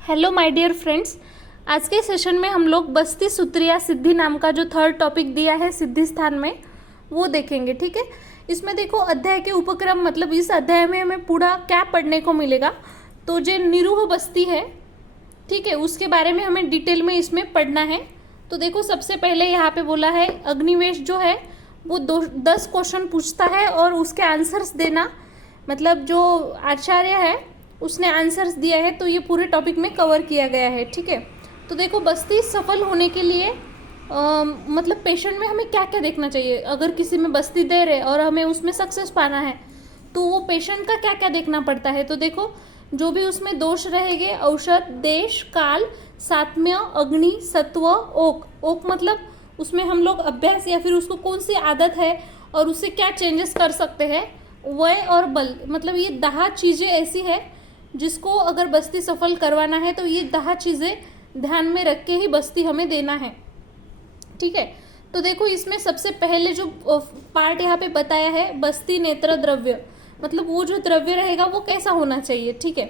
Hello my dear friends. आज के session में हम लोग बस्ती सूत्रिया सिद्धि नाम का जो थर्ड टॉपिक दिया है सिद्धि स्थान में वो देखेंगे। ठीक है, इसमें देखो अध्याय के उपक्रम मतलब इस अध्याय में हमें पूरा क्या पढ़ने को मिलेगा। तो जो निरूह बस्ती है, ठीक है, उसके बारे में हमें डिटेल में इसमें पढ़ना है। तो देखो सबसे पहले यहाँ पे बोला है अग्निवेश जो है वो 10 क्वेश्चन पूछता है और उसके आंसर्स देना, मतलब जो आचार्य है उसने आंसर्स दिया है। तो ये पूरे टॉपिक में कवर किया गया है। ठीक है, तो देखो बस्ती सफल होने के लिए मतलब पेशेंट में हमें क्या क्या देखना चाहिए। अगर किसी में बस्ती दे रहे और हमें उसमें सक्सेस पाना है तो वो पेशेंट का क्या क्या देखना पड़ता है। तो देखो जो भी उसमें दोष रहेंगे, औषध, देश, काल, सात्म्य, अग्नि, सत्व, ओक। ओक मतलब उसमें हम लोग अभ्यास या फिर उसको कौन सी आदत है और उससे क्या चेंजेस कर सकते हैं। वय और बल मतलब ये 10 चीज़ें ऐसी है जिसको अगर बस्ती सफल करवाना है तो ये 10 चीज़ें ध्यान में रख के ही बस्ती हमें देना है। ठीक है, तो देखो इसमें सबसे पहले जो पार्ट यहाँ पे बताया है बस्ती नेत्र द्रव्य, मतलब वो जो द्रव्य रहेगा वो कैसा होना चाहिए। ठीक है,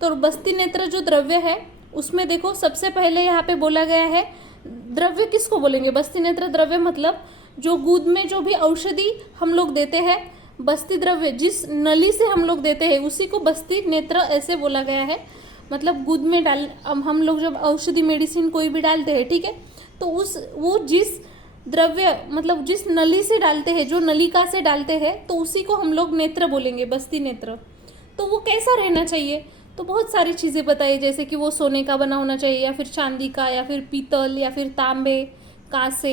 तो बस्ती नेत्र जो द्रव्य है उसमें देखो सबसे पहले यहाँ पे बोला गया है द्रव्य किसको बोलेंगे। बस्ती नेत्र द्रव्य मतलब जो दूध में जो भी औषधि हम लोग देते हैं, बस्ती द्रव्य जिस नली से हम लोग देते हैं उसी को बस्ती नेत्र ऐसे बोला गया है। मतलब दूध में डाल हम लोग जब औषधि मेडिसिन कोई भी डालते हैं, ठीक है, तो वो जिस द्रव्य मतलब जिस नली से डालते हैं, जो नलिका से डालते हैं, तो उसी को हम लोग नेत्र बोलेंगे, बस्ती नेत्र। तो वो कैसा रहना चाहिए, तो बहुत सारी चीज़ें बताई, जैसे कि वो सोने का बना होना चाहिए या फिर चांदी का या फिर पीतल या फिर तांबे, कांसे,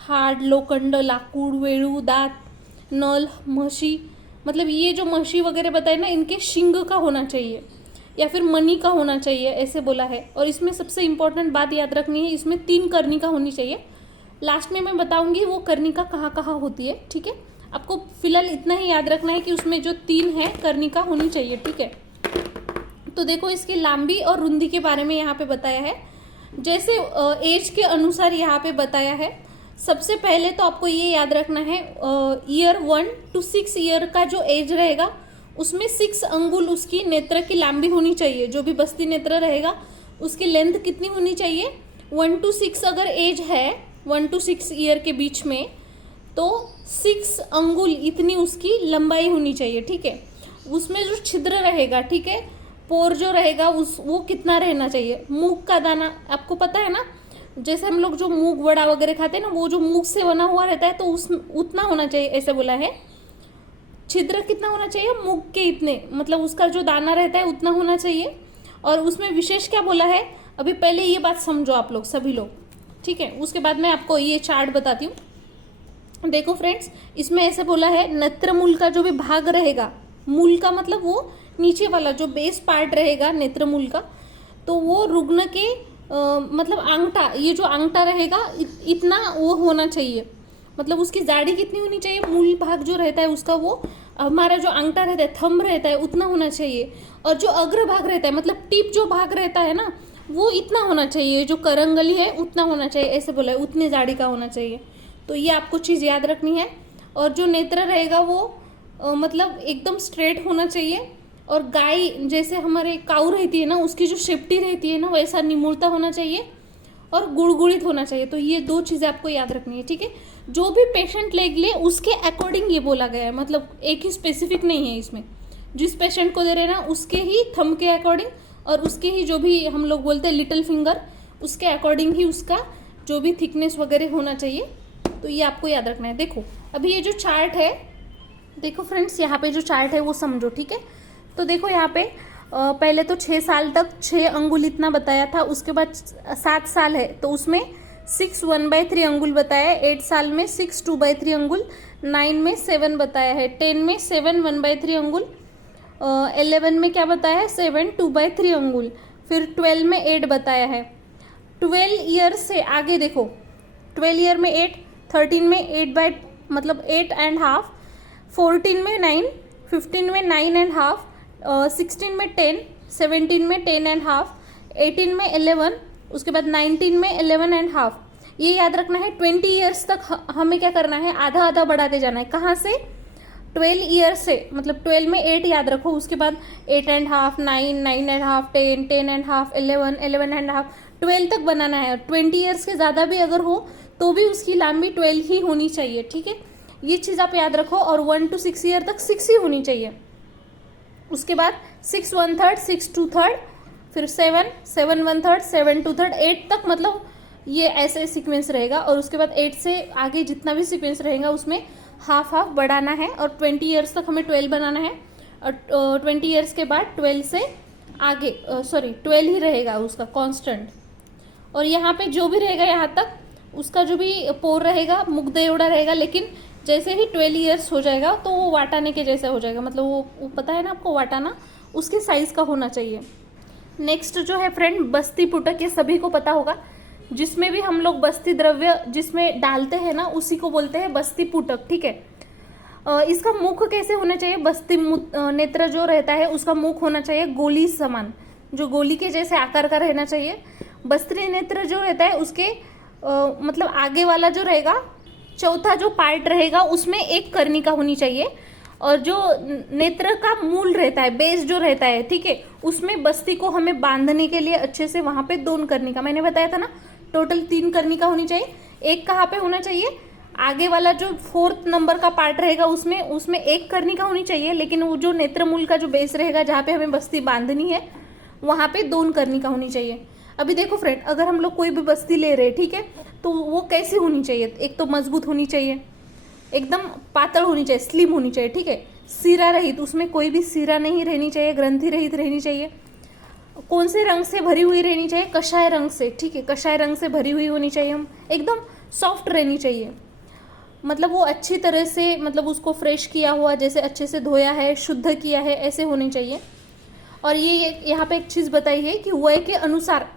हार्ड, लोखंड, लाकूड, वेळू, दांत, नल, म्हशी, मतलब ये जो म्हशी वगैरह बताए ना इनके शिंग का होना चाहिए या फिर मणि का होना चाहिए ऐसे बोला है। और इसमें सबसे इम्पोर्टेंट बात याद रखनी है, इसमें 3 कर्णिका होनी चाहिए। लास्ट में मैं बताऊंगी वो कर्णिका कहाँ कहाँ होती है। ठीक है, आपको फिलहाल इतना ही याद रखना है कि उसमें जो 3 है कर्णिका होनी चाहिए। ठीक है, तो देखो इसकी लांबी और रुंदी के बारे में यहाँ पे बताया है, जैसे एज के अनुसार यहाँ पे बताया है। सबसे पहले तो आपको ये याद रखना है ईयर 1 to 6 ईयर का जो एज रहेगा उसमें 6 अंगुल उसकी नेत्र की लांबी होनी चाहिए। जो भी बस्ती नेत्र रहेगा उसकी लेंथ कितनी होनी चाहिए, 1 to 6 अगर एज है 1 to 6 ईयर के बीच में तो 6 अंगुल इतनी उसकी लंबाई होनी चाहिए। ठीक है, उसमें जो छिद्र रहेगा, ठीक है, पोर जो रहेगा वो कितना रहना चाहिए। मूंग का दाना आपको पता है ना, जैसे हम लोग जो मूंग वड़ा वगैरह खाते हैं ना, वो जो मूंग से बना हुआ रहता है तो उस उतना होना चाहिए ऐसे बोला है। छिद्र कितना होना चाहिए, मूंग के इतने, मतलब उसका जो दाना रहता है उतना होना चाहिए। और उसमें विशेष क्या बोला है, अभी पहले ये बात समझो आप लोग सभी लोग, ठीक है, उसके बाद मैं आपको ये चार्ट बताती हूँ। देखो फ्रेंड्स, इसमें ऐसे बोला है नेत्र मूल का जो भी भाग रहेगा, मूल का मतलब वो नीचे वाला जो बेस पार्ट रहेगा नेत्र मूल का, तो वो रुग्ण के मतलब आंगटा, ये जो आंगटा रहेगा इतना वो होना चाहिए। मतलब उसकी जाड़ी कितनी होनी चाहिए, मूल भाग जो रहता है उसका, वो हमारा जो आंगटा रहता है, थंब रहता है, उतना होना चाहिए। और जो अग्र भाग रहता है मतलब टिप जो भाग रहता है ना, वो इतना होना चाहिए। जो करंगली है उतना होना चाहिए ऐसे बोला है, उतनी जाड़ी का होना चाहिए। तो ये आपको चीज़ याद रखनी है। और जो नेत्र रहेगा वो मतलब एकदम स्ट्रेट होना चाहिए। और गाय जैसे हमारे काऊ रहती है ना, उसकी जो शेप्टी रहती है ना वैसा निमुड़ता होना चाहिए और गुड़गुड़ित होना चाहिए। तो ये 2 चीज़ें आपको याद रखनी है। ठीक है, जो भी पेशेंट ले उसके अकॉर्डिंग ये बोला गया है, मतलब एक ही स्पेसिफिक नहीं है इसमें। जिस पेशेंट को दे रहे हैं ना उसके ही थंब के अकॉर्डिंग और उसके ही जो भी हम लोग बोलते हैं लिटिल फिंगर, उसके अकॉर्डिंग ही उसका जो भी थिकनेस वगैरह होना चाहिए। तो ये आपको याद रखना है। देखो अभी ये जो चार्ट है, देखो फ्रेंड्स यहाँ पे जो चार्ट है वो समझो। ठीक है, तो देखो यहाँ पे पहले तो 6 साल तक 6 अंगुल इतना बताया था। उसके बाद 7 साल है तो उसमें 6 1/3 अंगुल बताया है। 8 साल में 6 2/3 अंगुल, 9 में 7 बताया है, 10 में 7 1/3 अंगुल, 11 में क्या बताया है 7 2/3 अंगुल, फिर 12 में 8 बताया है। 12 ईयर से आगे देखो, 12 ईयर में 8, 13 में 8 मतलब 8.5, 14 में 9, 15 में 9.5, 16 में 10, 17 में 10.5, 18 में 11, उसके बाद 19 में 11.5। ये याद रखना है 20 ईयर्स तक हमें क्या करना है, आधा आधा बढ़ाते जाना है। कहाँ से, 12 ईयर से मतलब 12 में 8 याद रखो, उसके बाद 8.5, 9, 9.5, 10, 10.5, 11, 11.5, 12 तक बनाना है। 20 ईयर्स के ज़्यादा भी अगर हो तो भी उसकी लंबी 12 ही होनी चाहिए, ठीक है। ये चीज़ आप याद रखो। और 1 to 6 ईयर तक 6 ही होनी चाहिए। उसके बाद 6 1/3, 6 2/3, फिर 7 7 1/3, 7 2/3, 8 तक मतलब ये ऐसे सीक्वेंस रहेगा। और उसके बाद 8 से आगे जितना भी सीक्वेंस रहेगा उसमें हाफ हाफ बढ़ाना है। और 20 ईयर्स तक हमें 12 बनाना है। और 20 ईयर्स के बाद 12 से आगे 12 ही रहेगा उसका कांस्टेंट। और यहाँ पे जो भी रहेगा यहाँ तक उसका जो भी पोर रहेगा मुग्ध एवढा रहेगा। लेकिन जैसे ही 12 ईयर्स हो जाएगा तो वो वाटाने के जैसे हो जाएगा, मतलब वो पता है ना आपको वाटाना, उसके साइज का होना चाहिए। नेक्स्ट जो है फ्रेंड बस्ती पुटक, ये सभी को पता होगा। जिसमें भी हम लोग बस्ती द्रव्य जिसमें डालते हैं ना उसी को बोलते हैं बस्ती पुटक, ठीक है। इसका मुख कैसे होना चाहिए? बस्ती नेत्र जो रहता है उसका मुख होना चाहिए गोली समान, जो गोली के जैसे आकार का रहना चाहिए। बस्ती नेत्र जो रहता है उसके मतलब आगे वाला जो रहेगा, चौथा जो पार्ट रहेगा उसमें एक कर्णिका होनी चाहिए। और जो नेत्र का मूल रहता है, बेस जो रहता है, ठीक है, उसमें बस्ती को हमें बांधने के लिए अच्छे से वहां पे 2 कर्णिका, मैंने बताया था ना टोटल 3 कर्णिका होनी चाहिए। एक कहाँ पे होना चाहिए? आगे वाला जो 4th नंबर का पार्ट रहेगा उसमें एक कर्णिका होनी चाहिए। लेकिन वो जो नेत्र मूल का जो बेस रहेगा जहाँ पे हमें बस्ती बांधनी है वहां पे 2 कर्णिका होनी चाहिए। अभी देखो फ्रेंड, अगर हम लोग कोई भी बस्ती ले रहे हैं, ठीक है, तो वो कैसी होनी चाहिए? एक तो मजबूत होनी चाहिए, एकदम पातळ होनी चाहिए, स्लिम होनी चाहिए, ठीक है, सिरा रहित, उसमें कोई भी सिरा नहीं रहनी चाहिए, ग्रंथि रहित रहनी चाहिए। कौन से रंग से भरी हुई रहनी चाहिए? कषाय रंग से, ठीक है, कषाय रंग से भरी हुई होनी चाहिए। हम एकदम सॉफ्ट रहनी चाहिए, मतलब वो अच्छी तरह से, मतलब उसको फ्रेश किया हुआ, जैसे अच्छे से धोया है, शुद्ध किया है, ऐसे होनी चाहिए। और ये यहाँ पे एक चीज़ बताई है कि वय के अनुसार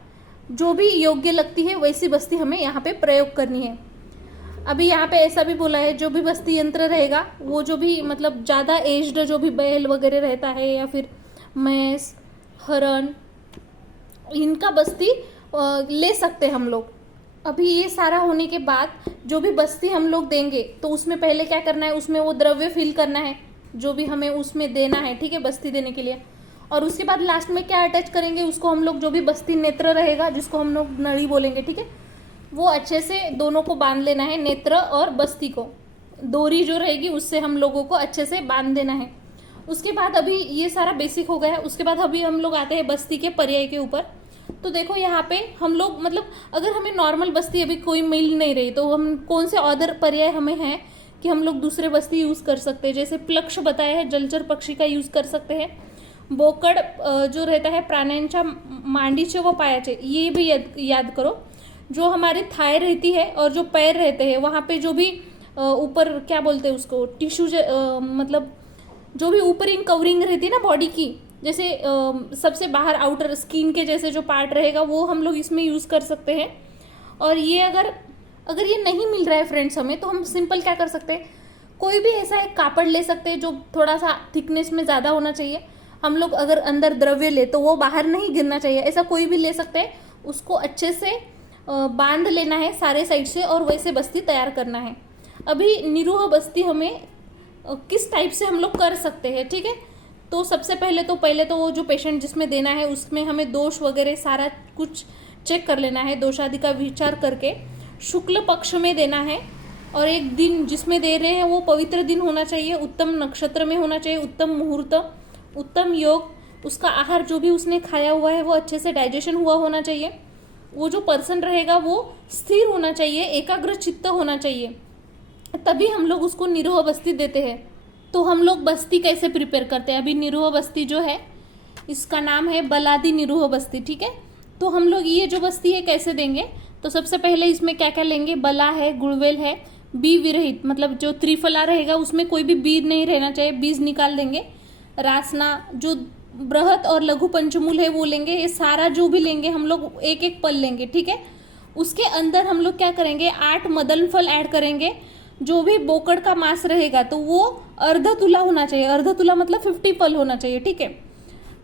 जो भी योग्य लगती है वैसी बस्ती हमें यहाँ पे प्रयोग करनी है। अभी यहाँ पे ऐसा भी बोला है जो भी बस्ती यंत्र रहेगा वो जो भी मतलब ज़्यादा एज्ड जो भी बैल वगैरह रहता है या फिर भैंस, हरण, इनका बस्ती ले सकते हैं हम लोग। अभी ये सारा होने के बाद जो भी बस्ती हम लोग देंगे तो उसमें पहले क्या करना है, उसमें वो द्रव्य फिल करना है जो भी हमें उसमें देना है, ठीक है, बस्ती देने के लिए। और उसके बाद लास्ट में क्या अटैच करेंगे, उसको हम लोग जो भी बस्ती नेत्र रहेगा जिसको हम लोग नली बोलेंगे, ठीक है, वो अच्छे से दोनों को बांध लेना है, नेत्र और बस्ती को। डोरी जो रहेगी उससे हम लोगों को अच्छे से बांध देना है। उसके बाद अभी ये सारा बेसिक हो गया है। उसके बाद अभी हम लोग आते हैं बस्ती के पर्याय के ऊपर। तो देखो यहाँ पे हम लोग मतलब अगर हमें नॉर्मल बस्ती अभी कोई मिल नहीं रही तो हम कौन से अदर पर्याय हमें हैं कि हम लोग दूसरे बस्ती यूज़ कर सकते हैं। जैसे प्लक्ष बताया है, जलचर पक्षी का यूज़ कर सकते हैं। बोकड जो रहता है प्राण्यांच्या मांडीचे व पायाचे, ये भी याद करो। जो हमारी थाई रहती है और जो पैर रहते हैं वहाँ पे जो भी ऊपर क्या बोलते हैं उसको, टिश्यू मतलब जो भी ऊपर कवरिंग रहती है ना बॉडी की, जैसे सबसे बाहर आउटर स्किन के जैसे जो पार्ट रहेगा वो हम लोग इसमें यूज़ कर सकते हैं। और ये अगर ये नहीं मिल रहा है फ्रेंड्स हमें, तो हम सिंपल क्या कर सकते हैं, कोई भी ऐसा एक कापड़ ले सकते हैं जो थोड़ा सा थिकनेस में ज़्यादा होना चाहिए। हम लोग अगर अंदर द्रव्य ले तो वो बाहर नहीं गिरना चाहिए, ऐसा कोई भी ले सकते हैं। उसको अच्छे से बांध लेना है सारे साइड से और वैसे बस्ती तैयार करना है। अभी निरूह बस्ती हमें किस टाइप से हम लोग कर सकते हैं, ठीक है। तो सबसे पहले तो वो जो पेशेंट जिसमें देना है उसमें हमें दोष वगैरह सारा कुछ चेक कर लेना है, दोषादि का विचार करके शुक्ल पक्ष में देना है। और एक दिन जिसमें दे रहे हैं वो पवित्र दिन होना चाहिए, उत्तम नक्षत्र में होना चाहिए, उत्तम मुहूर्त, उत्तम योग, उसका आहार जो भी उसने खाया हुआ है वो अच्छे से डाइजेशन हुआ होना चाहिए। वो जो पर्सन रहेगा वो स्थिर होना चाहिए, एकाग्र चित्त होना चाहिए, तभी हम लोग उसको निरोह बस्ती देते हैं। तो हम लोग बस्ती कैसे प्रिपेयर करते हैं? अभी निरोह बस्ती जो है इसका नाम है बलादी निरोह बस्ती, ठीक है। तो हम लोग ये जो बस्ती है कैसे देंगे, तो सबसे पहले इसमें क्या क्या लेंगे, बला है, गुड़वेल है, बी विरहित, मतलब जो त्रिफला रहेगा उसमें कोई भी बीज नहीं रहना चाहिए, बीज निकाल देंगे। रासना, जो बृहत और लघु पंचमूल है वो लेंगे। ये सारा जो भी लेंगे हम लोग एक एक पल लेंगे, ठीक है। उसके अंदर हम लोग क्या करेंगे, 8 मदन फल ऐड करेंगे। जो भी बोकड़ का मांस रहेगा तो वो अर्ध तुला होना चाहिए, अर्ध तुला मतलब 50 फल होना चाहिए, ठीक है।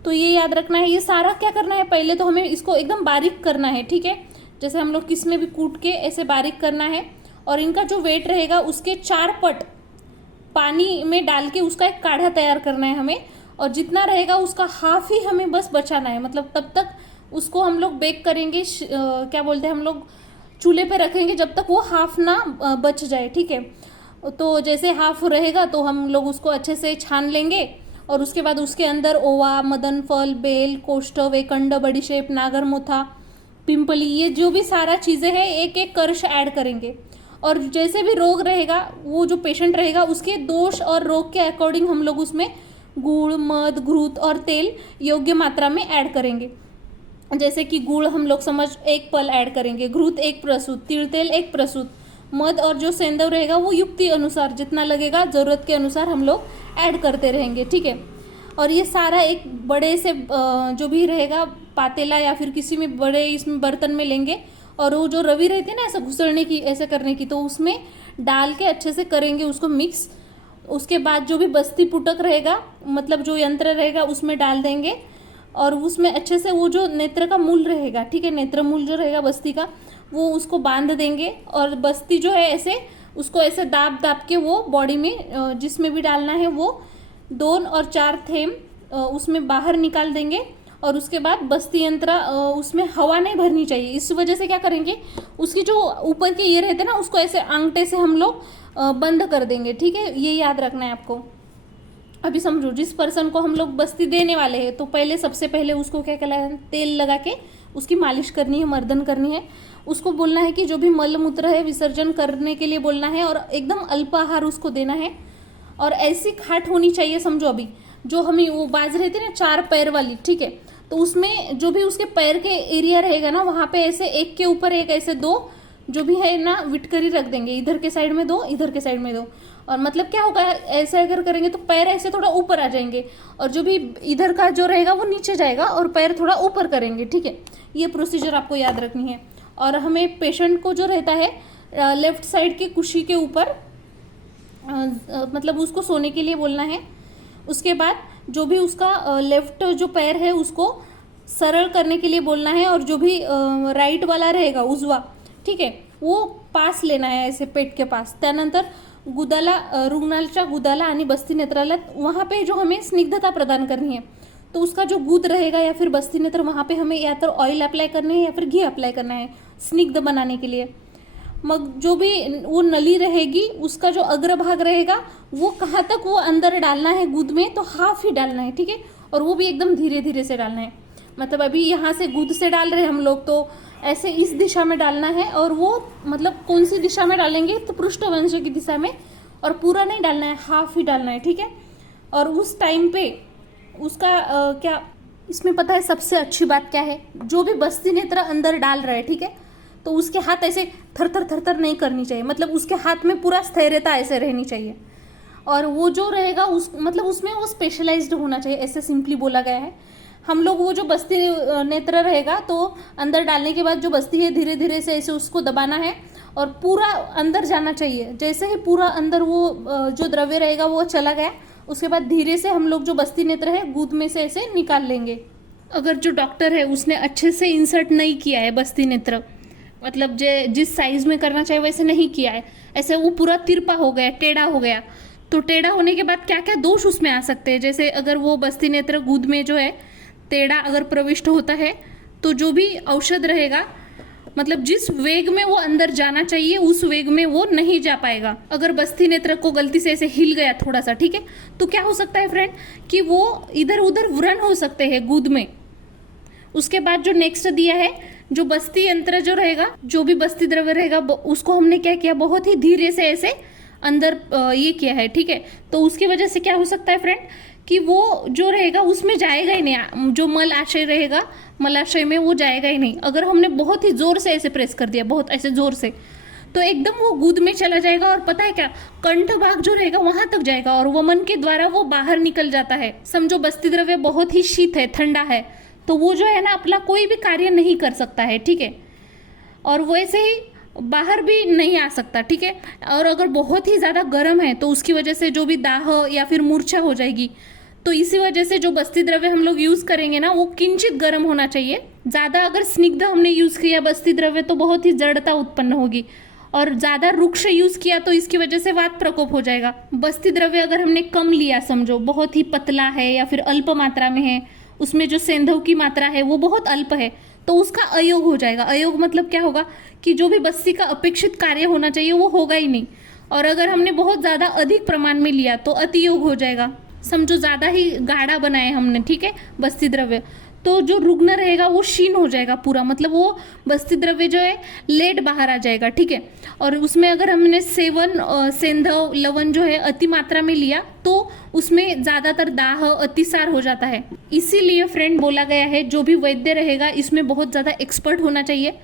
तो ये याद रखना है। ये सारा क्या करना है, पहले तो हमें इसको एकदम बारीक करना है, ठीक है, जैसे हम लोग किस में भी कूट के ऐसे बारीक करना है। और इनका जो वेट रहेगा उसके 4 पट पानी में डाल के उसका एक काढ़ा तैयार करना है हमें, और जितना रहेगा उसका हाफ ही हमें बस बचाना है। मतलब तब तक उसको हम लोग बेक करेंगे, क्या बोलते हैं हम लोग, चूल्हे पे रखेंगे जब तक वो हाफ ना बच जाए, ठीक है। तो जैसे हाफ रहेगा तो हम लोग उसको अच्छे से छान लेंगे, और उसके बाद उसके अंदर ओवा, मदन फल, बेल, कोष्ठव, एकंड, बड़ीशेप, नागरमोथा, पिंपली, ये जो भी सारा चीज़ें हैं एक एक करश ऐड करेंगे। और जैसे भी रोग रहेगा, वो जो पेशेंट रहेगा उसके दोष और रोग के अकॉर्डिंग हम लोग उसमें गुड़, मध, घृत और तेल योग्य मात्रा में ऐड करेंगे। जैसे कि गुड़ हम लोग समझ 1 पल ऐड करेंगे, घृत 1 प्रसूत, तिल तेल 1 प्रसूत, मध और जो सेंधव रहेगा वो युक्ति अनुसार जितना लगेगा ज़रूरत के अनुसार हम लोग ऐड करते रहेंगे, ठीक है। और ये सारा एक बड़े से जो भी रहेगा पातेला या फिर किसी में बड़े इसमें बर्तन में लेंगे, और वो जो रवि रहती है ना ऐसा घुसड़ने की, ऐसे करने की, तो उसमें डाल के अच्छे से करेंगे उसको मिक्स। उसके बाद जो भी बस्ती पुटक रहेगा, मतलब जो यंत्र रहेगा उसमें डाल देंगे, और उसमें अच्छे से वो जो नेत्र का मूल रहेगा, ठीक है, नेत्र मूल जो रहेगा बस्ती का, वो उसको बांध देंगे। और बस्ती जो है ऐसे उसको ऐसे दाब दाब के वो बॉडी में जिसमें भी डालना है वो 2 और 4 थेम उसमें बाहर निकाल देंगे। और उसके बाद बस्ती यंत्र उसमें हवा नहीं भरनी चाहिए। इस वजह से क्या करेंगे, उसकी जो ऊपर के ये रहते हैं ना उसको ऐसे अंगूठे से हम लोग बंद कर देंगे, ठीक है। ये याद रखना है आपको। अभी समझो, जिस पर्सन को हम लोग बस्ती देने वाले हैं तो पहले सबसे पहले उसको क्या कहना है, तेल लगा के उसकी मालिश करनी है, मर्दन करनी है। उसको बोलना है कि जो भी मल मूत्र है विसर्जन करने के लिए बोलना है, और एकदम अल्प आहार उसको देना है। और ऐसी खाट होनी चाहिए, समझो अभी जो हमें वो बाज रहती है ना 4 पैर वाली, ठीक है, तो उसमें जो भी उसके पैर के एरिया रहेगा ना वहाँ पे ऐसे एक के ऊपर एक ऐसे 2 जो भी है ना विटकरी रख देंगे, इधर के साइड में 2, इधर के साइड में 2। और मतलब क्या होगा, ऐसे अगर करेंगे तो पैर ऐसे थोड़ा ऊपर आ जाएंगे, और जो भी इधर का जो रहेगा वो नीचे जाएगा, और पैर थोड़ा ऊपर करेंगे, ठीक है। ये प्रोसीजर आपको याद रखनी है। और हमें पेशेंट को जो रहता है लेफ्ट साइड के कुशी के ऊपर मतलब उसको सोने के लिए बोलना है। उसके बाद जो भी उसका लेफ्ट जो पैर है उसको सरल करने के लिए बोलना है, और जो भी राइट वाला रहेगा उजवा, ठीक आहे, वो पास लेना है ऐसे पेट के पास। त्यानंतर गुदाला रुग्णाच्या गुदाला आणि बस्ती नेत्राला वहाँ पे जो हमें स्निग्धता प्रदान करनी है, तो उसका जो गुद रहेगा या फिर बस्ती नेत्र वहाँ पे हमें या तो ऑयल अप्लाई करना है या फिर घी अप्लाई करना है स्निग्ध बनाने के लिए। मग जो भी वो नली रहेगी उसका जो अग्रभाग रहेगा वो कहाँ तक वो अंदर डालना है गुद में, तो हाफ ही डालना है, ठीक है। और वो भी एकदम धीरे धीरे से डालना है। मतलब अभी यहाँ से गुद से डाल रहे हैं हम लोग, तो ऐसे इस दिशा में डालना है। और वो मतलब कौन सी दिशा में डालेंगे, तो पृष्ठवंश की दिशा में, और पूरा नहीं डालना है, हाफ ही डालना है, ठीक है। और उस टाइम पे उसका क्या इसमें पता है सबसे अच्छी बात क्या है, जो भी बस्ती नेत्र अंदर डाल रहा है, ठीक है, तो उसके हाथ ऐसे थर थर थर थर नहीं करनी चाहिए। मतलब उसके हाथ में पूरा स्थैर्यता ऐसे रहनी चाहिए। और वो जो रहेगा उस मतलब उसमें वो स्पेशलाइज्ड होना चाहिए, ऐसे सिंपली बोला गया है। हम लोग वो जो बस्ती नेत्र रहेगा तो अंदर डालने के बाद जो बस्ती है धीरे धीरे से ऐसे उसको दबाना है, और पूरा अंदर जाना चाहिए। जैसे ही पूरा अंदर वो जो द्रव्य रहेगा वो चला गया, उसके बाद धीरे से हम लोग जो बस्ती नेत्र है गुद में से ऐसे निकाल लेंगे। अगर जो डॉक्टर है उसने अच्छे से इंसर्ट नहीं किया है बस्ती नेत्र, मतलब जिस साइज में करना चाहिए वैसे नहीं किया है, ऐसे वो पूरा तिरपा हो गया, टेढ़ा हो गया, तो टेढ़ा होने के बाद क्या क्या दोष उसमें आ सकते हैं। जैसे अगर वो बस्ती नेत्र गुद में जो है टेढ़ा अगर प्रविष्ट होता है, तो जो भी औषध रहेगा मतलब जिस वेग में वो अंदर जाना चाहिए उस वेग में वो नहीं जा पाएगा। अगर बस्ती नेत्र को गलती से ऐसे हिल गया थोड़ा सा, ठीक है, तो क्या हो सकता है फ्रेंड कि वो इधर उधर व्रण हो सकते हैं गुद में। उसके बाद जो नेक्स्ट दिया है, जो बस्ती यंत्र जो रहेगा, जो भी बस्ती द्रव्य रहेगा उसको हमने क्या किया, बहुत ही धीरे से ऐसे अंदर ये किया है, ठीक है। तो उसकी वजह से क्या हो सकता है फ्रेंड कि वो जो रहेगा उसमें जाएगा ही नहीं, जो मल आशय रहेगा मलाशय में वो जाएगा ही नहीं। अगर हमने बहुत ही जोर से ऐसे प्रेस कर दिया, बहुत ऐसे जोर से, तो एकदम वो गुद में चला जाएगा, और पता है क्या, कंठ भाग जो रहेगा वहां तक जाएगा, और वमन के द्वारा वो बाहर निकल जाता है। समझो बस्ती द्रव्य बहुत ही शीत है, ठंडा है, तो वो जो है ना अपना कोई भी कार्य नहीं कर सकता है, ठीक है, और वैसे ही बाहर भी नहीं आ सकता, ठीक है। और अगर बहुत ही ज़्यादा गर्म है तो उसकी वजह से जो भी दाह या फिर मूर्छा हो जाएगी। तो इसी वजह से जो बस्ती द्रव्य हम लोग यूज़ करेंगे ना वो किंचित गर्म होना चाहिए। ज़्यादा अगर स्निग्ध हमने यूज़ किया बस्ती द्रव्य तो बहुत ही जड़ता उत्पन्न होगी, और ज़्यादा रुक्ष यूज़ किया तो इसकी वजह से वात प्रकोप हो जाएगा। बस्ती द्रव्य अगर हमने कम लिया, समझो बहुत ही पतला है या फिर अल्प मात्रा में है, उसमें जो सेंधव की मात्रा है वो बहुत अल्प है, तो उसका अयोग हो जाएगा। अयोग मतलब क्या होगा कि जो भी बस्ती का अपेक्षित कार्य होना चाहिए वो होगा ही नहीं। और अगर हमने बहुत ज़्यादा अधिक प्रमाण में लिया तो अतियोग हो जाएगा। समझो ज़्यादा ही गाढ़ा बनाए हमने, ठीक है, बस्ती द्रव्य, तो जो रुग्ण रहेगा वो क्षीण हो जाएगा पूरा, मतलब वो बस्ती द्रव्य जो है लेट बाहर आ जाएगा, ठीक है। और उसमें अगर हमने सेवन सेंधव लवण जो है अति मात्रा में लिया तो उसमें ज़्यादातर दाह अतिसार हो जाता है। इसीलिए फ्रेंड बोला गया है जो भी वैद्य रहेगा इसमें बहुत ज़्यादा एक्सपर्ट होना चाहिए।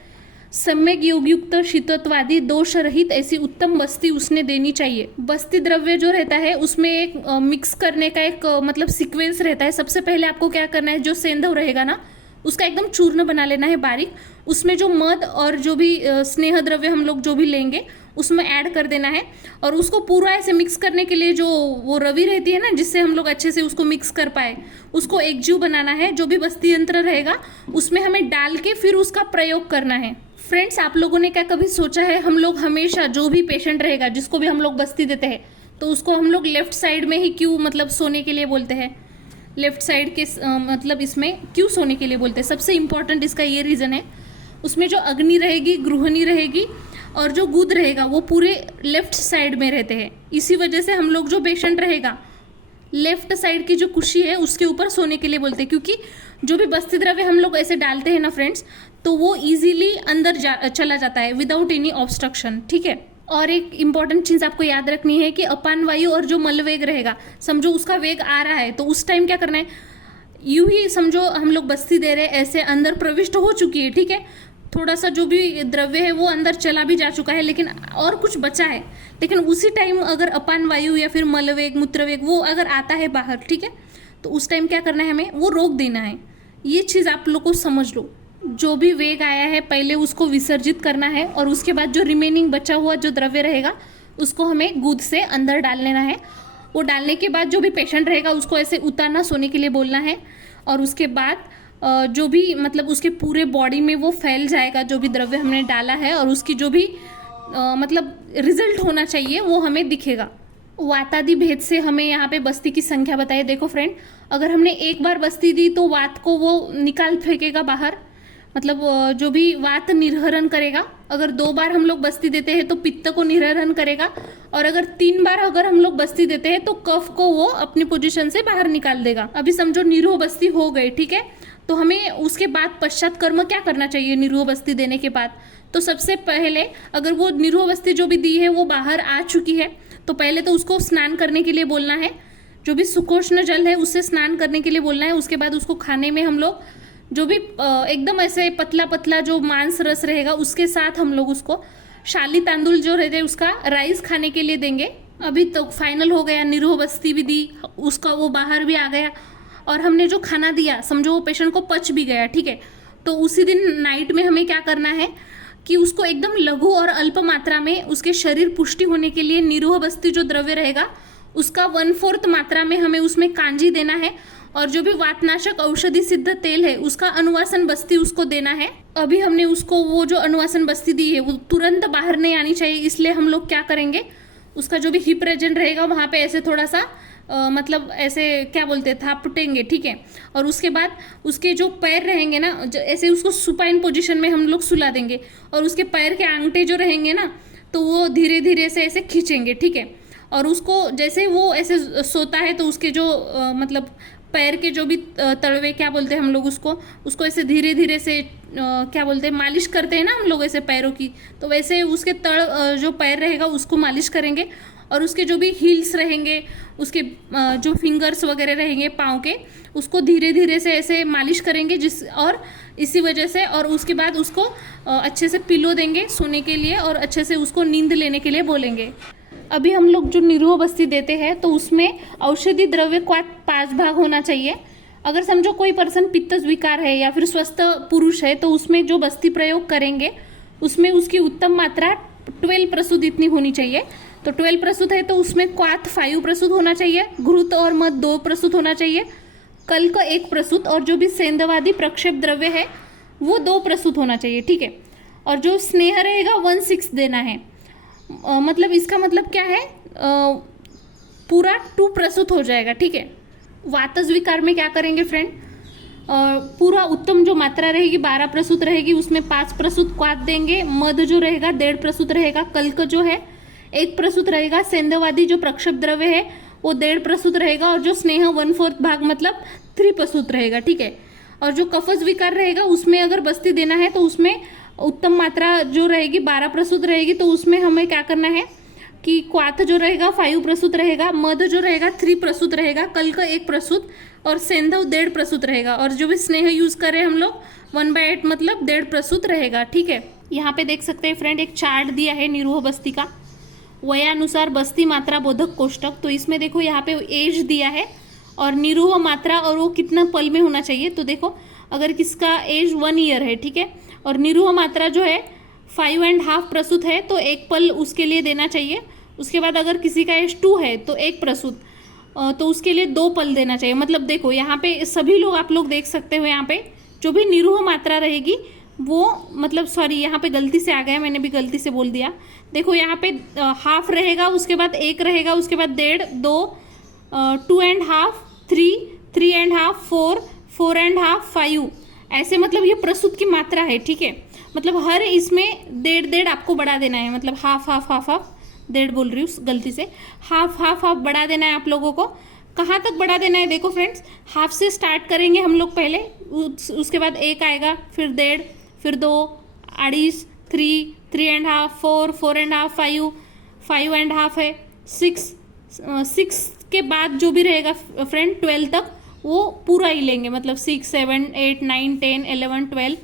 सम्यक योगयुक्त शीतत्वादी दोष रहित ऐसी उत्तम बस्ती उसने देनी चाहिए। बस्ती द्रव्य जो रहता है उसमें एक मिक्स करने का एक मतलब सीक्वेंस रहता है। सबसे पहले आपको क्या करना है, जो सेंधव रहेगा ना उसका एकदम चूर्ण बना लेना है बारीक, उसमें जो मध और जो भी स्नेह द्रव्य हम लोग जो भी लेंगे उसमें ऐड कर देना है। और उसको पूरा ऐसे मिक्स करने के लिए जो वो रवि रहती है ना जिससे हम लोग अच्छे से उसको मिक्स कर पाए, उसको एकजीव बनाना है। जो भी बस्ती यंत्र रहेगा उसमें हमें डाल के फिर उसका प्रयोग करना है। फ्रेंड्स, आप लोगों ने क्या कभी सोचा है, हम लोग हमेशा जो भी पेशेंट रहेगा जिसको भी हम लोग बस्ती देते हैं तो उसको हम लोग लेफ्ट साइड में ही क्यों मतलब सोने के लिए बोलते हैं, लेफ्ट साइड के मतलब इसमें क्यों सोने के लिए बोलते हैं? सबसे इम्पॉर्टेंट इसका ये रीज़न है, उसमें जो अग्नि रहेगी, गृहिणी रहेगी और जो गुद रहेगा वो पूरे लेफ्ट साइड में रहते हैं। इसी वजह से हम लोग जो पेशेंट रहेगा लेफ्ट साइड की जो कुशी है उसके ऊपर सोने के लिए बोलते हैं, क्योंकि जो भी बस्ती द्रव्य हम लोग ऐसे डालते हैं ना फ्रेंड्स, तो वो इजीली अंदर चला जाता है विदाउट एनी ऑब्स्ट्रक्शन, ठीक है। और एक इम्पॉर्टेंट चीज़ आपको याद रखनी है कि अपान वायु और जो मल वेग रहेगा, समझो उसका वेग आ रहा है तो उस टाइम क्या करना है, यूं ही समझो हम लोग बस्ती दे रहे हैं, ऐसे अंदर प्रविष्ट हो चुकी है, ठीक है, थोड़ा सा जो भी द्रव्य है वो अंदर चला भी जा चुका है लेकिन और कुछ बचा है, लेकिन उसी टाइम अगर अपान वायु या फिर मलवेग मूत्रवेग वो अगर आता है बाहर, ठीक है, तो उस टाइम क्या करना है, हमें वो रोक देना है। ये चीज़ आप लोग को समझ लो। जो भी वेग आया है पहले उसको विसर्जित करना है और उसके बाद जो रिमेनिंग बचा हुआ जो द्रव्य रहेगा उसको हमें गुद से अंदर डाल लेना है। वो डालने के बाद जो भी पेशेंट रहेगा उसको ऐसे उतारना, सोने के लिए बोलना है। और उसके बाद जो भी मतलब उसके पूरे बॉडी में वो फैल जाएगा जो भी द्रव्य हमने डाला है, और उसकी जो भी मतलब रिजल्ट होना चाहिए वो हमें दिखेगा। वातादि भेद से हमें यहाँ पे बस्ती की संख्या बताइए। देखो फ्रेंड, अगर हमने एक बार बस्ती दी तो वात को वो निकाल फेंकेगा बाहर, मतलब जो भी वात निर्हरण करेगा। अगर 2 बार हम लोग बस्ती देते हैं तो पित्त को निर्हरण करेगा, और अगर 3 बार अगर हम लोग बस्ती देते हैं तो कफ को वो अपनी पोजीशन से बाहर निकाल देगा। अभी समझो निरोह बस्ती हो गई, ठीक है, तो हमें उसके बाद पश्चात कर्म क्या करना चाहिए निरोह बस्ती देने के बाद? तो सबसे पहले अगर वो निरोह बस्ती जो भी दी है वो बाहर आ चुकी है तो पहले तो उसको स्नान करने के लिए बोलना है, जो भी सुकोष्ण जल है उससे स्नान करने के लिए बोलना है। उसके बाद उसको खाने में हम लोग जो भी एकदम ऐसे पतला पतला जो मांस रस रहेगा उसके साथ हम लोग उसको शाली तांदुल जो रहते हैं उसका राइस खाने के लिए देंगे। अभी तो फाइनल हो गया, निरोह बस्ती भी दी, उसका वो बाहर भी आ गया, और हमने जो खाना दिया समझो वो पेशेंट को पच भी गया, ठीक है, तो उसी दिन नाइट में हमें क्या करना है कि उसको एकदम लघु और अल्प मात्रा में उसके शरीर पुष्टि होने के लिए निरोह बस्ती जो द्रव्य रहेगा उसका 1/4 मात्रा में हमें उसमें कांजी देना है, और जो भी वातनाशक औषधि सिद्ध तेल है उसका अनुवासन बस्ती उसको देना है। अभी हमने उसको वो जो अनुवासन बस्ती दी है वो तुरंत बाहर नहीं आनी चाहिए, इसलिए हम लोग क्या करेंगे, उसका जो भी हिप रीजन रहेगा वहाँ पे ऐसे थोड़ा सा मतलब ऐसे क्या बोलते हैं थापटेंगे, ठीक है, और उसके बाद उसके जो पैर रहेंगे ना ऐसे उसको सुपाइन पोजीशन में हम लोग सुला देंगे, और उसके पैर के आंगटे जो रहेंगे ना तो वो धीरे धीरे से ऐसे खींचेंगे, ठीक है, और उसको जैसे वो ऐसे सोता है तो उसके जो मतलब पैर के जो भी तलवे क्या बोलते हैं हम लोग उसको ऐसे धीरे धीरे से क्या बोलते हैं मालिश करते हैं ना हम लोग ऐसे पैरों की, तो वैसे उसके तड़ जो पैर रहेगा उसको मालिश करेंगे, और उसके जो भी हील्स रहेंगे उसके जो फिंगर्स वगैरह रहेंगे पाँव के उसको धीरे धीरे से ऐसे मालिश करेंगे और इसी वजह से, और उसके बाद उसको अच्छे से पिलो देंगे सोने के लिए और अच्छे से उसको नींद लेने के लिए बोलेंगे। अभी हम लोग जो निरोह बस्ती देते हैं तो उसमें औषधि द्रव्य का 5 भाग होना चाहिए। अगर समझो कोई पर्सन पित्त विकार है या फिर स्वस्थ पुरुष है तो उसमें जो बस्ती प्रयोग करेंगे उसमें उसकी उत्तम मात्रा 12 प्रसूत इतनी होनी चाहिए। तो 12 प्रसूत है तो उसमें क्वाथ 5 प्रसूत होना चाहिए, घृत और मध 2 प्रसूत होना चाहिए, कल्क 1 प्रसूत, और जो भी सेंधवादी प्रक्षेप द्रव्य है वो 2 प्रसूत होना चाहिए, ठीक है। और जो स्नेह रहेगा 1/6 देना है। मतलब इसका मतलब क्या है, पूरा 2 प्रसूत हो जाएगा, ठीक है। वातज विकार में क्या करेंगे फ्रेंड, पूरा उत्तम जो मात्रा रहेगी 12 प्रसूत रहेगी, उसमें 5 प्रसूत क्वाथ देंगे, मध जो रहेगा 1.5 प्रसूत रहेगा, कल्क जो है 1 प्रसूत रहेगा, सेंधवादी जो प्रक्षेप द्रव्य है वो 1.5 प्रसूत रहेगा, और जो स्नेह 1/4 भाग मतलब 3 प्रसूत रहेगा, ठीक है। और जो कफज विकार रहेगा उसमें अगर बस्ती देना है तो उसमें उत्तम मात्रा जो रहेगी 12 प्रसूत रहेगी, तो उसमें हमें क्या करना है कि क्वाथ जो रहेगा 5 प्रसूत रहेगा, मध जो रहेगा 3 प्रसूत रहेगा, कल्क 1 प्रसूत और सेंधव 1.5 प्रसूत रहेगा, और जो भी स्नेह यूज कर रहे हैं हम लोग 1/8 मतलब 1.5 प्रसूत रहेगा, ठीक है। यहाँ पे देख सकते हैं फ्रेंड एक चार्ट दिया है निरूह बस्ती का, वयानुसार बस्ती मात्रा बोधक कोष्टक। तो इसमें देखो यहाँ पे एज दिया है और निरूह मात्रा और वो कितना पल में होना चाहिए। तो देखो अगर किसका एज 1 ईयर है, ठीक है, और निरूह मात्रा जो है 5.5 प्रसूत है तो 1 पल उसके लिए देना चाहिए। उसके बाद अगर किसी का एज 2 है तो 1 प्रसूत, तो उसके लिए 2 पल देना चाहिए। मतलब देखो यहाँ पे सभी लोग आप लोग देख सकते हो, यहाँ पे जो भी निरूह मात्रा रहेगी वो मतलब सॉरी यहाँ पे गलती से आ गया, मैंने भी गलती से बोल दिया। देखो यहाँ पे हाफ रहेगा, उसके बाद 1 रहेगा, उसके बाद 1.5, 2, 2.5, 3, 3.5, 4, 4.5, 5, ऐसे मतलब ये प्रसूत की मात्रा है, ठीक है। मतलब हर इसमें 1.5 आपको बढ़ा देना है, मतलब हाफ हाफ हाफ हाफ 1.5 बोल रही हूँ गलती से, हाफ हाफ हाफ बढ़ा देना है आप लोगों को। कहाँ तक बढ़ा देना है देखो फ्रेंड्स, हाफ से स्टार्ट करेंगे हम लोग पहले, उसके बाद 1 आएगा, फिर 1.5, फिर 2, 2.5, 3, 3.5, 4, 4.5, 5, 5.5 है, 6 के बाद जो भी रहेगा फ्रेंड 12 तक वो पूरा ही लेंगे, मतलब 6, 7, 8, 9, 10, 11, 12।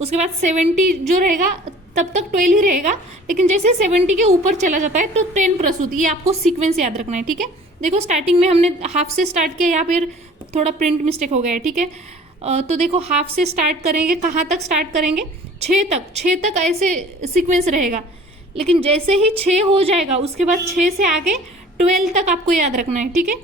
उसके बाद 70 जो रहेगा तब तक 12 ही रहेगा, लेकिन जैसे 70 के ऊपर चला जाता है तो 10 प्रसूत, ये आपको सीक्वेंस याद रखना है, ठीक है। देखो स्टार्टिंग में हमने हाफ से स्टार्ट किया, यहाँ पर थोड़ा प्रिंट मिस्टेक हो गया है, ठीक है। तो देखो हाफ से स्टार्ट करेंगे, कहाँ तक स्टार्ट करेंगे 6 तक ऐसे सीक्वेंस रहेगा, लेकिन जैसे ही 6 हो जाएगा उसके बाद 6 से आगे 12 तक आपको याद रखना है, ठीक है।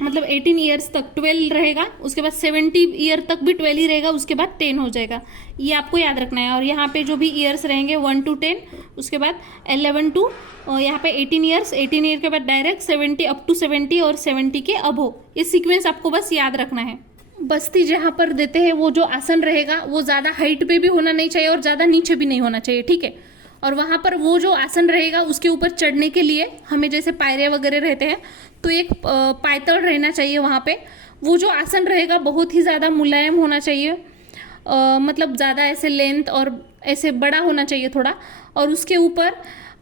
मतलब 18 ईयर्स तक 12 रहेगा, उसके बाद 70 ईयर तक भी 12 ही रहेगा, उसके बाद 10 हो जाएगा, ये आपको याद रखना है। और यहाँ पे जो भी ईयर्स रहेंगे 1 to 10, उसके बाद 11 to यहाँ पे 18 ईयर्स, 18 ईयर के बाद डायरेक्ट 70 अप टू 70 और 70 के अबो, ये सीक्वेंस आपको बस याद रखना है। बस्ती जहाँ पर देते हैं वो जो आसन रहेगा वो ज़्यादा हाइट पे भी होना नहीं चाहिए और ज़्यादा नीचे भी नहीं होना चाहिए, ठीक है। और वहाँ पर वो जो आसन रहेगा उसके ऊपर चढ़ने के लिए हमें जैसे पायरिया वगैरह रहते हैं तो एक पायतड़ रहना चाहिए वहाँ पे। वो जो आसन रहेगा बहुत ही ज़्यादा मुलायम होना चाहिए, मतलब ज़्यादा ऐसे लेंथ और ऐसे बड़ा होना चाहिए थोड़ा, और उसके ऊपर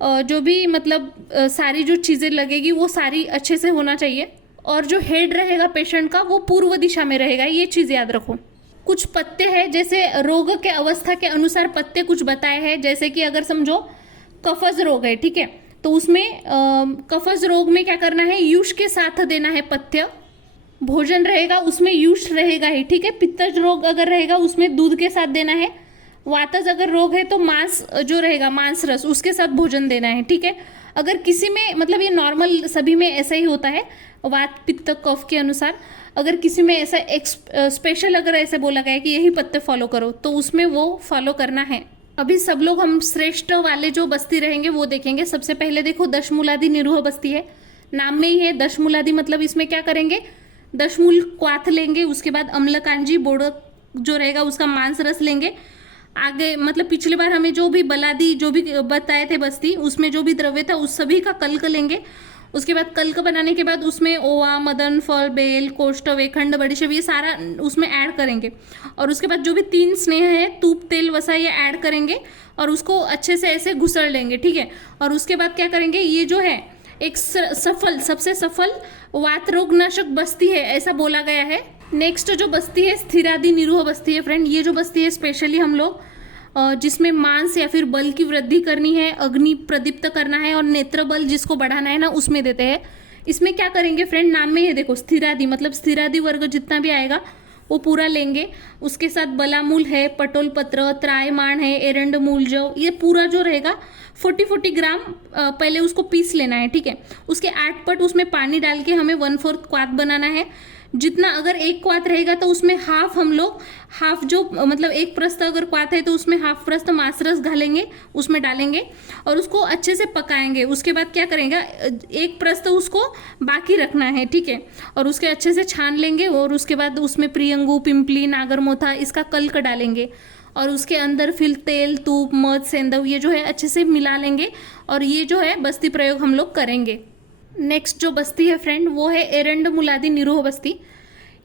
जो भी मतलब सारी जो चीज़ें लगेगी वो सारी अच्छे से होना चाहिए, और जो हेड रहेगा पेशेंट का वो पूर्व दिशा में रहेगा, ये चीज़ याद रखो। कुछ पत्ते हैं जैसे रोग के अवस्था के अनुसार पत्ते कुछ बताए हैं, जैसे कि अगर समझो कफज रोग है, ठीक है, तो उसमें कफज रोग में क्या करना है, यूष के साथ देना है पथ्य। भोजन रहेगा उसमें यूष रहेगा ही, ठीक है। पित्तज रोग अगर रहेगा उसमें दूध के साथ देना है। वातज अगर रोग है तो मांस जो रहेगा मांस रस उसके साथ भोजन देना है, ठीक है। अगर किसी में मतलब ये नॉर्मल सभी में ऐसा ही होता है वात पित्त कफ के अनुसार, अगर किसी में ऐसा स्पेशल अगर ऐसे बोला गया है कि यही पत्ते फॉलो करो तो उसमें वो फॉलो करना है। अभी सब लोग हम श्रेष्ठ वाले जो बस्ती रहेंगे वो देखेंगे। सबसे पहले देखो दशमूलादि निरूह बस्ती है, नाम में ही है दशमूलादि, मतलब इसमें क्या करेंगे 10 मूल क्वाथ लेंगे, उसके बाद अम्लकांजी बोड़क जो रहेगा उसका मांस रस लेंगे। आगे मतलब पिछली बार हमें जो भी बलादी जो भी बताए थे बस्ती उसमें जो भी द्रव्य था उस सभी का कल्क लेंगे। उसके बाद कल्क बनाने के बाद उसमें ओवा मदन फल बेल कोष्ठ वेखंड बड़ीशेप ये सारा उसमें ऐड करेंगे, और उसके बाद जो भी 3 स्नेह है तूप तेल वसा ये ऐड करेंगे और उसको अच्छे से ऐसे घुसड़ लेंगे, ठीक है। और उसके बाद क्या करेंगे, ये जो है एक सफल सबसे सफल वात रोगनाशक बस्ती है ऐसा बोला गया है। नेक्स्ट जो बस्ती है स्थिरादि निरूह बस्ती है फ्रेंड। ये जो बस्ती है स्पेशली हम लोग जिसमें मांस या फिर बल की वृद्धि करनी है, अग्नि प्रदीप्त करना है और नेत्र बल जिसको बढ़ाना है ना उसमें देते हैं। इसमें क्या करेंगे फ्रेंड, नाम में ये देखो स्थिरादि मतलब स्थिरादि वर्ग जितना भी आएगा वो पूरा लेंगे। उसके साथ बलामूल है, पटोल पत्र, त्रायमाण है, एरंड मूल जव, ये पूरा जो रहेगा 40 ग्राम पहले उसको पीस लेना है, ठीक है। उसके 8 पट उसमें पानी डाल के हमें 1/4 क्वाथ बनाना है। जितना अगर एक क्वाथ रहेगा तो उसमें हाफ हम लोग हाफ जो मतलब एक प्रस्त अगर क्वाथ है तो उसमें हाफ प्रस्त मांसरस घालेंगे, उसमें डालेंगे और उसको अच्छे से पकाएंगे। उसके बाद क्या करेंगे, एक प्रस्त उसको बाकी रखना है, ठीक है, और उसके अच्छे से छान लेंगे और उसके बाद उसमें प्रियंगू, पिंपली, नागरमोथा इसका कल्क डालेंगे और उसके अंदर फिर तेल, तूप, मध, सेंधव ये जो है अच्छे से मिला लेंगे और ये जो है बस्ती प्रयोग हम लोग करेंगे। नेक्स्ट जो बस्ती है फ्रेंड वो है एरंड मुलादी निरोह बस्ती।